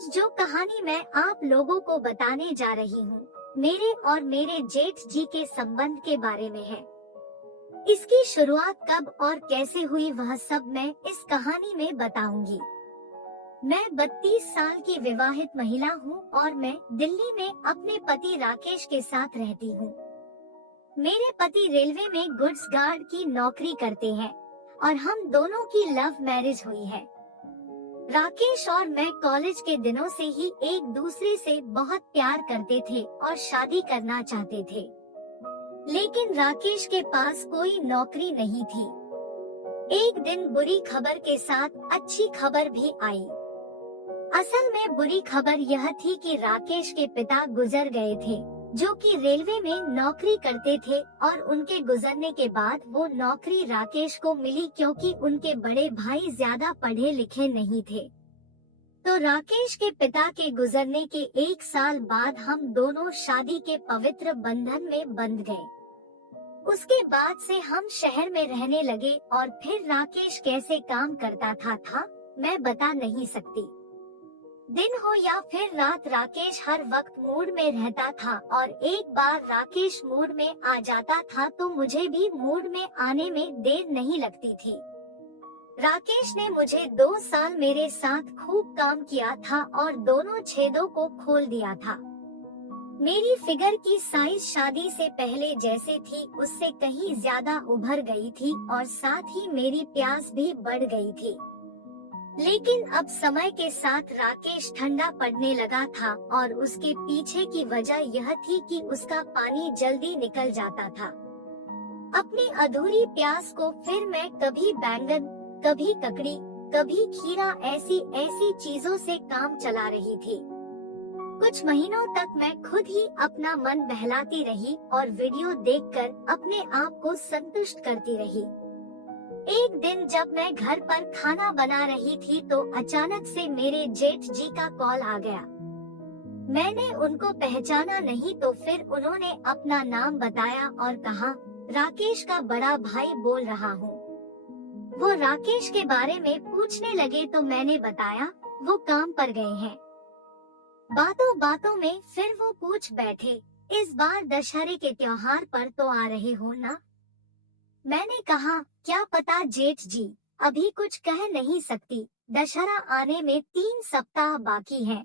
आज जो कहानी मैं आप लोगों को बताने जा रही हूँ, मेरे और मेरे जेठ जी के संबंध के बारे में है। इसकी शुरुआत कब और कैसे हुई वह सब मैं इस कहानी में बताऊंगी। मैं 32 साल की विवाहित महिला हूँ और मैं दिल्ली में अपने पति राकेश के साथ रहती हूँ। मेरे पति रेलवे में गुड्स गार्ड की नौकरी करते हैं और हम दोनों की लव मैरिज हुई है। राकेश और मैं कॉलेज के दिनों से ही एक दूसरे से बहुत प्यार करते थे और शादी करना चाहते थे, लेकिन राकेश के पास कोई नौकरी नहीं थी। एक दिन बुरी खबर के साथ अच्छी खबर भी आई। असल में बुरी खबर यह थी कि राकेश के पिता गुजर गए थे, जो कि रेलवे में नौकरी करते थे, और उनके गुजरने के बाद वो नौकरी राकेश को मिली क्योंकि उनके बड़े भाई ज्यादा पढ़े लिखे नहीं थे। तो राकेश के पिता के गुजरने के 1 साल बाद हम दोनों शादी के पवित्र बंधन में बंध गए। उसके बाद से हम शहर में रहने लगे और फिर राकेश कैसे काम करता था मैं बता नहीं सकती। दिन हो या फिर रात, राकेश हर वक्त मूड में रहता था, और एक बार राकेश मूड में आ जाता था तो मुझे भी मूड में आने में देर नहीं लगती थी। राकेश ने मुझे 2 साल मेरे साथ खूब काम किया था और दोनों छेदों को खोल दिया था। मेरी फिगर की साइज शादी से पहले जैसे थी उससे कहीं ज्यादा उभर गई थी और साथ ही मेरी प्यास भी बढ़ गई थी। लेकिन अब समय के साथ राकेश ठंडा पड़ने लगा था और उसके पीछे की वजह यह थी कि उसका पानी जल्दी निकल जाता था। अपनी अधूरी प्यास को फिर मैं कभी बैंगन, कभी ककड़ी, कभी खीरा, ऐसी चीजों से काम चला रही थी। कुछ महीनों तक मैं खुद ही अपना मन बहलाती रही और वीडियो देखकर अपने आप को संतुष्ट करती रही। एक दिन जब मैं घर पर खाना बना रही थी तो अचानक से मेरे जेठ जी का कॉल आ गया। मैंने उनको पहचाना नहीं तो फिर उन्होंने अपना नाम बताया और कहा, राकेश का बड़ा भाई बोल रहा हूँ। वो राकेश के बारे में पूछने लगे तो मैंने बताया वो काम पर गए हैं। बातों बातों में फिर वो पूछ बैठे, इस बार दशहरे के त्योहार पर तो आ रहे हो ना? मैंने कहा, क्या पता जेठ जी, अभी कुछ कह नहीं सकती, दशहरा आने में 3 सप्ताह बाकी हैं,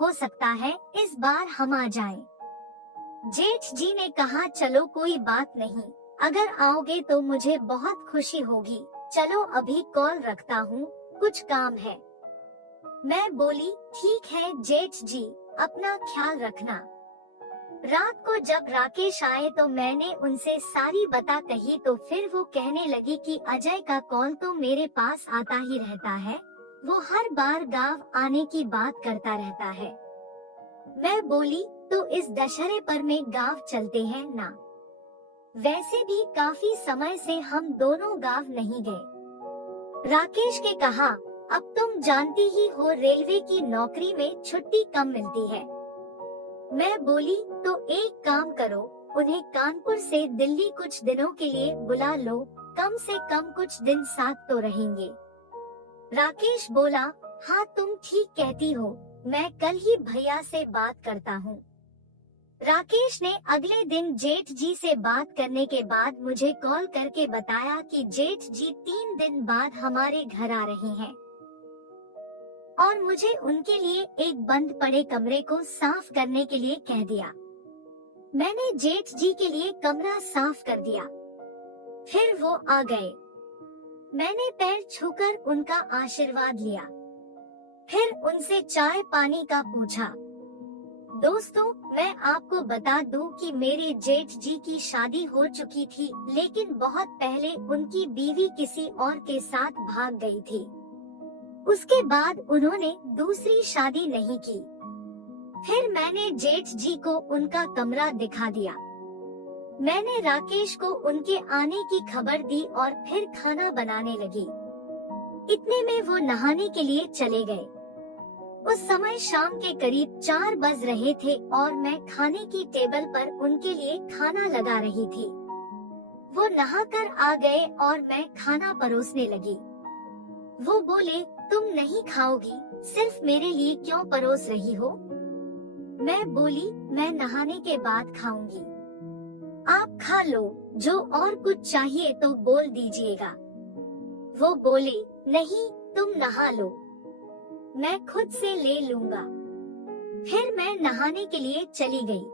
हो सकता है इस बार हम आ जाएं। जेठ जी ने कहा, चलो कोई बात नहीं, अगर आओगे तो मुझे बहुत खुशी होगी, चलो अभी कॉल रखता हूँ, कुछ काम है। मैं बोली, ठीक है जेठ जी, अपना ख्याल रखना। रात को जब राकेश आए तो मैंने उनसे सारी बात कही तो फिर वो कहने लगी कि अजय का कॉल तो मेरे पास आता ही रहता है, वो हर बार गांव आने की बात करता रहता है। मैं बोली, तो इस दशहरे पर में गांव चलते हैं ना? वैसे भी काफी समय से हम दोनों गांव नहीं गए। राकेश के कहा, अब तुम जानती ही हो रेलवे की नौकरी में छुट्टी कम मिलती है। मैं बोली, तो एक काम करो, उन्हें कानपुर से दिल्ली कुछ दिनों के लिए बुला लो, कम से कम कुछ दिन साथ तो रहेंगे। राकेश बोला, हाँ तुम ठीक कहती हो, मैं कल ही भैया से बात करता हूँ। राकेश ने अगले दिन जेठ जी से बात करने के बाद मुझे कॉल करके बताया कि जेठ जी 3 दिन बाद हमारे घर आ रहे हैं और मुझे उनके लिए एक बंद पड़े कमरे को साफ करने के लिए कह दिया। मैंने जेठ जी के लिए कमरा साफ कर दिया। फिर वो आ गए। मैंने पैर छूकर उनका आशीर्वाद लिया, फिर उनसे चाय पानी का पूछा। दोस्तों, मैं आपको बता दूं कि मेरे जेठ जी की शादी हो चुकी थी, लेकिन बहुत पहले उनकी बीवी किसी और के साथ भाग गई थी। उसके बाद उन्होंने दूसरी शादी नहीं की। फिर मैंने जेठ जी को उनका कमरा दिखा दिया। मैंने राकेश को उनके आने की खबर दी और फिर खाना बनाने लगी। इतने में वो नहाने के लिए चले गए। उस समय शाम के करीब 4 बज रहे थे और मैं खाने की टेबल पर उनके लिए खाना लगा रही थी। वो नहाकर आ गए और मैं खाना परोसने लगी। वो बोले, तुम नहीं खाओगी, सिर्फ मेरे लिए क्यों परोस रही हो? मैं बोली, मैं नहाने के बाद खाऊंगी। आप खा लो, जो और कुछ चाहिए तो बोल दीजिएगा। वो बोले, नहीं, तुम नहा लो, मैं खुद से ले लूंगा। फिर मैं नहाने के लिए चली गई।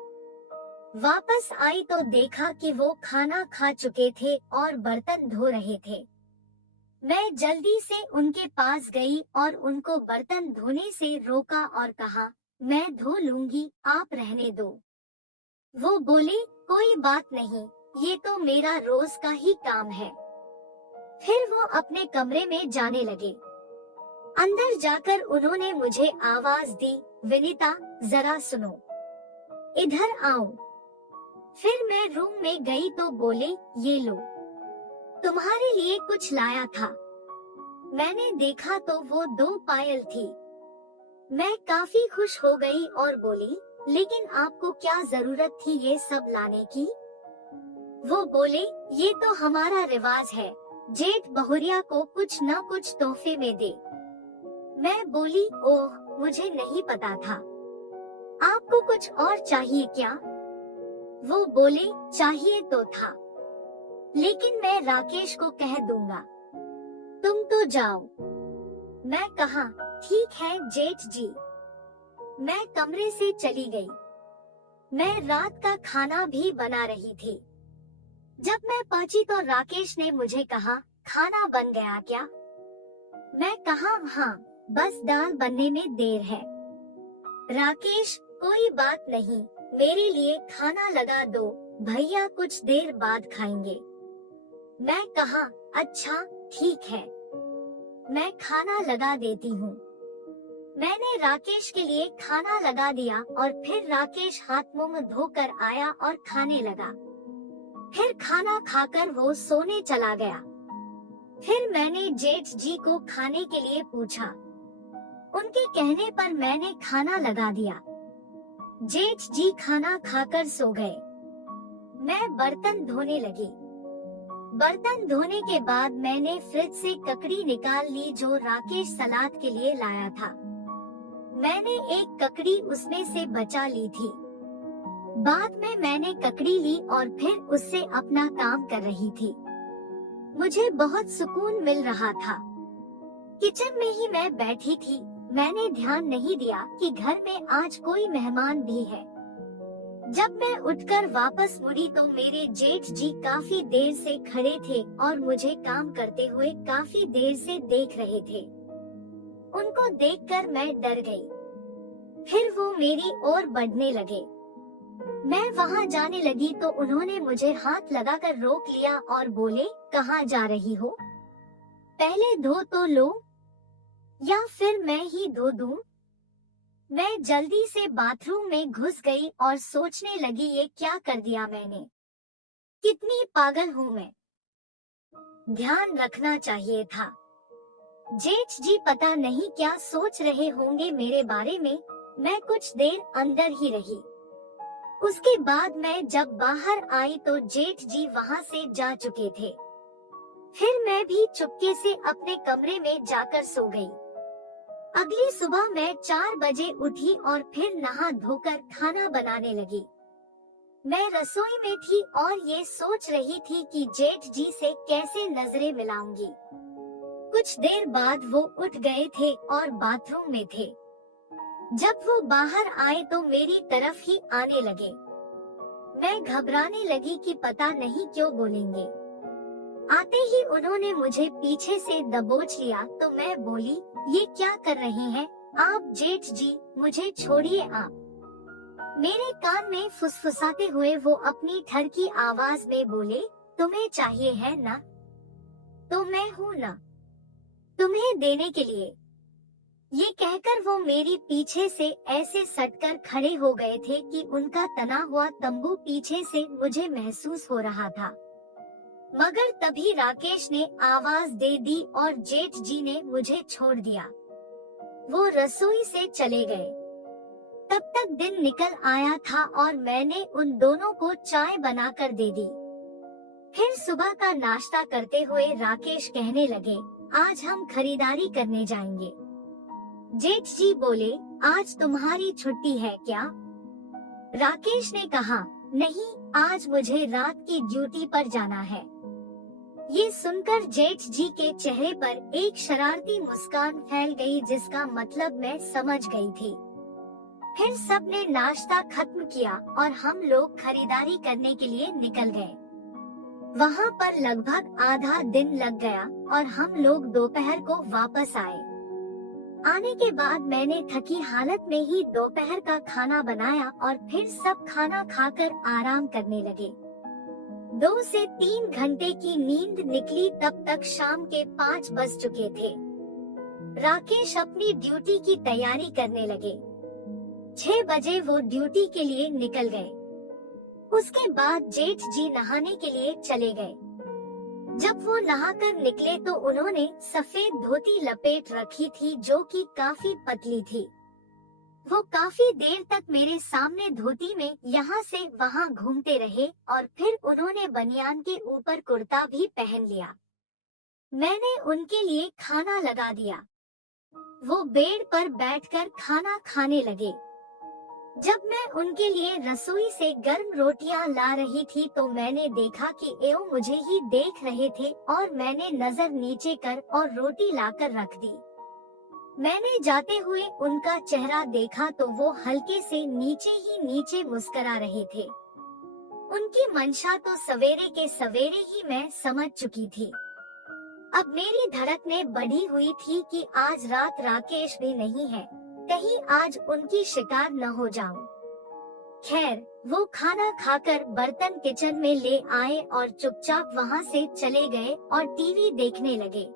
वापस आई तो देखा कि वो खाना खा चुके थे और बर्तन धो रहे थे। मैं जल्दी से उनके पास गई और उनको बर्तन धोने से रोका और कहा, मैं धो लूंगी, आप रहने दो। वो बोले, कोई बात नहीं, ये तो मेरा रोज का ही काम है। फिर वो अपने कमरे में जाने लगे। अंदर जाकर उन्होंने मुझे आवाज दी, विनीता, जरा सुनो, इधर आओ। फिर मैं रूम में गई तो बोले, ये लो, तुम्हारे लिए कुछ लाया था। मैंने देखा तो वो 2 पायल थी। मैं काफी खुश हो गई और बोली, लेकिन आपको क्या जरूरत थी ये सब लाने की? वो बोले, ये तो हमारा रिवाज है, जेठ बहुरिया को कुछ न कुछ तोहफे में दे। मैं बोली, ओह, मुझे नहीं पता था। आपको कुछ और चाहिए क्या? वो बोले, चाहिए तो था, लेकिन मैं राकेश को कह दूंगा, तुम तो जाओ। मैं कहा, ठीक है जेठ जी। मैं कमरे से चली गई। मैं रात का खाना भी बना रही थी। जब मैं पहुंची तो राकेश ने मुझे कहा, खाना बन गया क्या? मैं कहा, हाँ, बस दाल बनने में देर है। राकेश, कोई बात नहीं, मेरे लिए खाना लगा दो, भैया कुछ देर बाद खाएंगे। मैं कहा, अच्छा, ठीक है, मैं खाना लगा देती हूँ। मैंने राकेश के लिए खाना लगा दिया और फिर राकेश हाथ मुंह धोकर आया और खाने लगा। फिर खाना खाकर वो सोने चला गया। फिर मैंने जेठ जी को खाने के लिए पूछा। उनके कहने पर मैंने खाना लगा दिया। जेठ जी खाना खाकर सो गए। मैं बर्तन धोने लगी। बर्तन धोने के बाद मैंने फ्रिज से ककड़ी निकाल ली जो राकेश सलाद के लिए लाया था। मैंने एक ककड़ी उसमें से बचा ली थी। बाद में मैंने ककड़ी ली और फिर उससे अपना काम कर रही थी। मुझे बहुत सुकून मिल रहा था। किचन में ही मैं बैठी थी। मैंने ध्यान नहीं दिया कि घर में आज कोई मेहमान भी है। जब मैं उठकर वापस मुड़ी तो मेरे जेठ जी काफी देर से खड़े थे और मुझे काम करते हुए काफी देर से देख रहे थे। उनको देखकर मैं डर गई। फिर वो मेरी ओर बढ़ने लगे। मैं वहां जाने लगी तो उन्होंने मुझे हाथ लगाकर रोक लिया और बोले, कहाँ जा रही हो? पहले धो तो लो, या फिर मैं ही धो दूं? मैं जल्दी से बाथरूम में घुस गई और सोचने लगी, ये क्या कर दिया मैंने, कितनी पागल हूँ मैं। ध्यान रखना चाहिए था। जेठ जी पता नहीं क्या सोच रहे होंगे मेरे बारे में। मैं कुछ देर अंदर ही रही। उसके बाद मैं जब बाहर आई तो जेठ जी वहाँ से जा चुके थे। फिर मैं भी चुपके से अपने कमरे में जाकर सो गई। अगली सुबह मैं 4 बजे उठी और फिर नहा धोकर खाना बनाने लगी। मैं रसोई में थी और ये सोच रही थी कि जेठ जी से कैसे नजरें मिलाऊंगी। कुछ देर बाद वो उठ गए थे और बाथरूम में थे। जब वो बाहर आए तो मेरी तरफ ही आने लगे। मैं घबराने लगी कि पता नहीं क्यों बोलेंगे। आते ही उन्होंने मुझे पीछे से दबोच लिया तो मैं बोली, ये क्या कर रहे हैं आप जेठ जी, मुझे छोड़िए आप। मेरे कान में फुसफुसाते हुए वो अपनी ठर की आवाज में बोले, तुम्हें चाहिए है ना, तो मैं हूँ ना तुम्हें देने के लिए। ये कहकर वो मेरी पीछे से ऐसे सटकर खड़े हो गए थे कि उनका तना हुआ तंबू पीछे से मुझे महसूस हो रहा था। मगर तभी राकेश ने आवाज दे दी और जेठ जी ने मुझे छोड़ दिया। वो रसोई से चले गए। तब तक दिन निकल आया था और मैंने उन दोनों को चाय बनाकर दे दी। फिर सुबह का नाश्ता करते हुए राकेश कहने लगे, आज हम खरीदारी करने जाएंगे। जेठ जी बोले, आज तुम्हारी छुट्टी है क्या? राकेश ने कहा, नहीं, आज मुझे रात की ड्यूटी पर जाना है। ये सुनकर जेठ जी के चेहरे पर एक शरारती मुस्कान फैल गई, जिसका मतलब मैं समझ गई थी। फिर सबने नाश्ता खत्म किया और हम लोग खरीदारी करने के लिए निकल गए। वहाँ पर लगभग आधा दिन लग गया और हम लोग दोपहर को वापस आए। आने के बाद मैंने थकी हालत में ही दोपहर का खाना बनाया और फिर सब खाना खाकर आराम करने लगे। 2 से 3 घंटे की नींद निकली, तब तक शाम के 5 बज चुके थे। राकेश अपनी ड्यूटी की तैयारी करने लगे। 6 बजे वो ड्यूटी के लिए निकल गए। उसके बाद जेठ जी नहाने के लिए चले गए। जब वो नहाकर निकले तो उन्होंने सफेद धोती लपेट रखी थी, जो कि काफी पतली थी। वो काफी देर तक मेरे सामने धोती में यहाँ से वहाँ घूमते रहे और फिर उन्होंने बनियान के ऊपर कुर्ता भी पहन लिया। मैंने उनके लिए खाना लगा दिया। वो बेड पर बैठकर खाना खाने लगे। जब मैं उनके लिए रसोई से गर्म रोटियां ला रही थी तो मैंने देखा कि एओ मुझे ही देख रहे थे और मैंने नजर नीचे कर और रोटी लाकर रख दी। मैंने जाते हुए उनका चेहरा देखा तो वो हल्के से नीचे ही नीचे मुस्कुरा रहे थे। उनकी मंशा तो सवेरे के सवेरे ही मैं समझ चुकी थी। अब मेरी धड़कनें बढ़ी हुई थी कि आज रात राकेश भी नहीं है, कहीं आज उनकी शिकार न हो जाऊं। खैर, वो खाना खाकर बर्तन किचन में ले आए और चुपचाप वहां से चले गए और टीवी देखने लगे।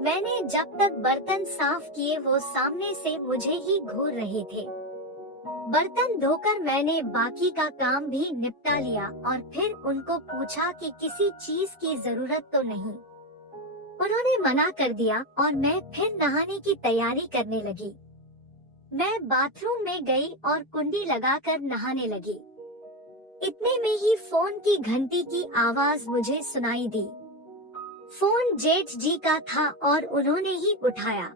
मैंने जब तक बर्तन साफ किए वो सामने से मुझे ही घूर रहे थे। बर्तन धोकर मैंने बाकी का काम भी निपटा लिया और फिर उनको पूछा कि किसी चीज की जरूरत तो नहीं। उन्होंने मना कर दिया और मैं फिर नहाने की तैयारी करने लगी। मैं बाथरूम में गई और कुंडी लगाकर नहाने लगी। इतने में ही फोन की घंटी की आवाज मुझे सुनाई दी। फोन जेठ जी का था और उन्होंने ही उठाया।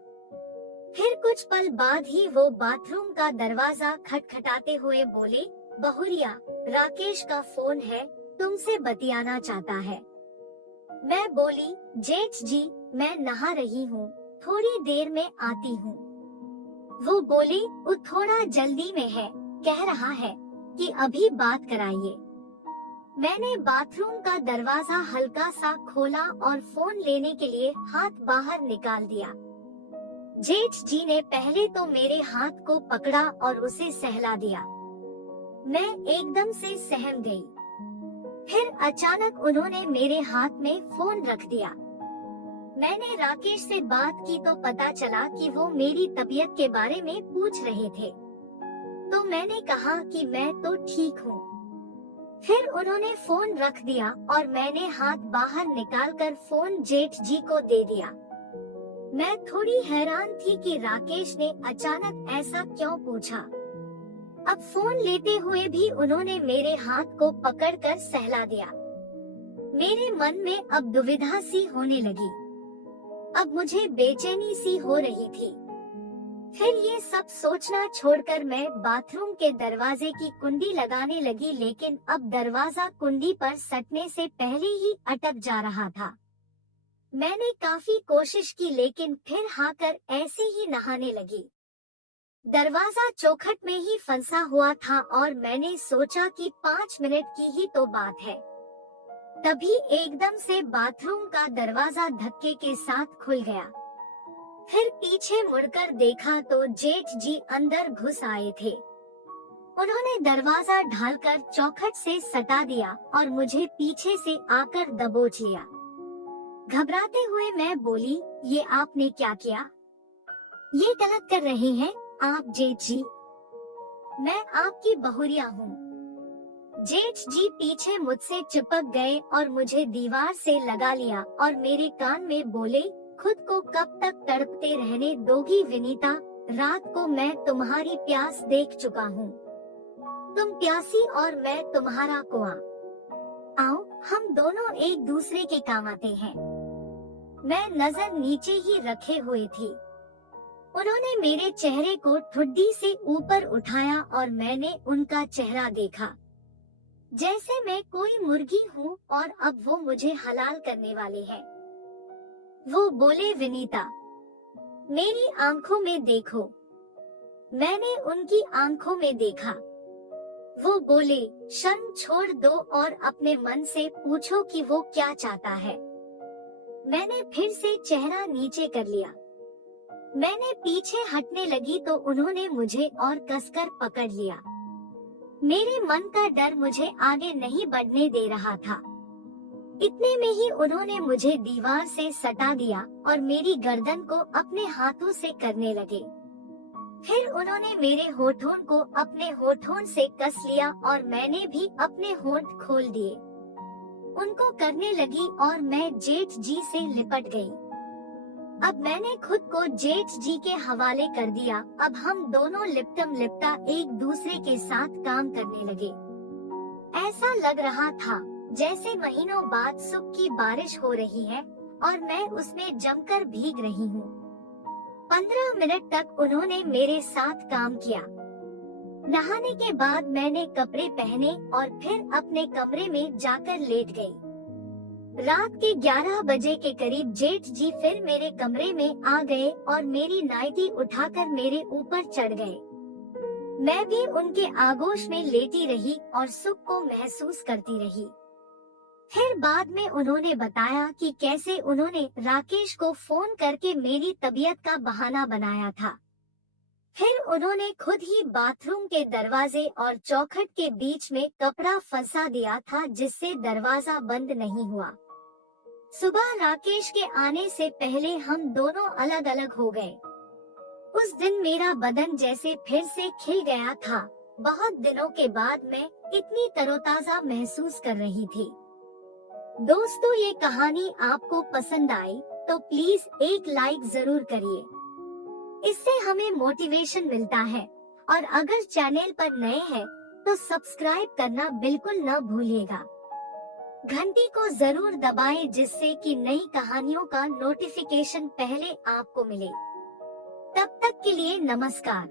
फिर कुछ पल बाद ही वो बाथरूम का दरवाजा खटखटाते हुए बोले, बहुरिया, राकेश का फोन है, तुमसे बतियाना चाहता है। मैं बोली, जेठ जी, मैं नहा रही हूँ, थोड़ी देर में आती हूँ। वो बोले, वो थोड़ा जल्दी में है, कह रहा है कि अभी बात कराइए। मैंने बाथरूम का दरवाजा हल्का सा खोला और फोन लेने के लिए हाथ बाहर निकाल दिया। जेठ जी ने पहले तो मेरे हाथ को पकड़ा और उसे सहला दिया। मैं एकदम से सहम गई। फिर अचानक उन्होंने मेरे हाथ में फोन रख दिया। मैंने राकेश से बात की तो पता चला कि वो मेरी तबीयत के बारे में पूछ रहे थे। तो मैंने कहा कि मैं तो ठीक हूँ। फिर उन्होंने फोन रख दिया और मैंने हाथ बाहर निकालकर फोन जेठ जी को दे दिया। मैं थोड़ी हैरान थी कि राकेश ने अचानक ऐसा क्यों पूछा। अब फोन लेते हुए भी उन्होंने मेरे हाथ को पकड़कर सहला दिया। मेरे मन में अब दुविधा सी होने लगी। अब मुझे बेचैनी सी हो रही थी। फिर ये सब सोचना छोड़कर मैं बाथरूम के दरवाजे की कुंडी लगाने लगी, लेकिन अब दरवाजा कुंडी पर सटने से पहले ही अटक जा रहा था। मैंने काफी कोशिश की लेकिन फिर हाकर ऐसे ही नहाने लगी। दरवाजा चौखट में ही फंसा हुआ था और मैंने सोचा कि 5 मिनट की ही तो बात है। तभी एकदम से बाथरूम का दरवाजा धक्के के साथ खुल गया। फिर पीछे मुड़कर देखा तो जेठ जी अंदर घुस आए थे। उन्होंने दरवाजा ढालकर चौखट से सटा दिया और मुझे पीछे से आकर दबोच लिया। घबराते हुए मैं बोली, ये आपने क्या किया? ये गलत कर रहे हैं आप जेठ जी। मैं आपकी बहुरिया हूँ। जेठ जी पीछे मुझसे चिपक गए और मुझे दीवार से लगा लिया और मेरे कान में बोले, खुद को कब तक तड़पते रहने दोगी विनीता, रात को मैं तुम्हारी प्यास देख चुका हूँ। तुम प्यासी और मैं तुम्हारा कुआं। आओ हम दोनों एक दूसरे के काम आते हैं। मैं नजर नीचे ही रखे हुए थी। उन्होंने मेरे चेहरे को ठुड्डी से ऊपर उठाया और मैंने उनका चेहरा देखा, जैसे मैं कोई मुर्गी हूँ और अब वो मुझे हलाल करने वाले हैं। वो बोले, विनीता, मेरी आंखों में देखो। मैंने उनकी आंखों में देखा। वो बोले, शर्म छोड़ दो और अपने मन से पूछो कि वो क्या चाहता है। मैंने फिर से चेहरा नीचे कर लिया। मैंने पीछे हटने लगी तो उन्होंने मुझे और कसकर पकड़ लिया। मेरे मन का डर मुझे आगे नहीं बढ़ने दे रहा था। इतने में ही उन्होंने मुझे दीवार से सटा दिया और मेरी गर्दन को अपने हाथों से करने लगे। फिर उन्होंने मेरे होठों को अपने होठों से कस लिया और मैंने भी अपने होठ खोल दिए। उनको करने लगी और मैं जेठ जी से लिपट गई। अब मैंने खुद को जेठ जी के हवाले कर दिया। अब हम दोनों लिपटम लिपटा एक दूसरे के साथ काम करने लगे। ऐसा लग रहा था जैसे महीनों बाद सुख की बारिश हो रही है और मैं उसमें जमकर भीग रही हूँ। 15 मिनट तक उन्होंने मेरे साथ काम किया। नहाने के बाद मैंने कपड़े पहने और फिर अपने कमरे में जाकर लेट गई। रात के 11 बजे के करीब जेठ जी फिर मेरे कमरे में आ गए और मेरी नाइटी उठाकर मेरे ऊपर चढ़ गए। मैं भी उनके आगोश में लेटी रही और सुख को महसूस करती रही। फिर बाद में उन्होंने बताया कि कैसे उन्होंने राकेश को फोन करके मेरी तबीयत का बहाना बनाया था। फिर उन्होंने खुद ही बाथरूम के दरवाजे और चौखट के बीच में कपड़ा फंसा दिया था जिससे दरवाजा बंद नहीं हुआ। सुबह राकेश के आने से पहले हम दोनों अलग अलग हो गए। उस दिन मेरा बदन जैसे फिर से खिल गया था। बहुत दिनों के बाद मैं इतनी तरोताजा महसूस कर रही थी। दोस्तों, ये कहानी आपको पसंद आई तो प्लीज एक लाइक जरूर करिए। इससे हमें मोटिवेशन मिलता है और अगर चैनल पर नए हैं तो सब्सक्राइब करना बिल्कुल न भूलिएगा। घंटी को जरूर दबाएं जिससे कि नई कहानियों का नोटिफिकेशन पहले आपको मिले। तब तक के लिए नमस्कार।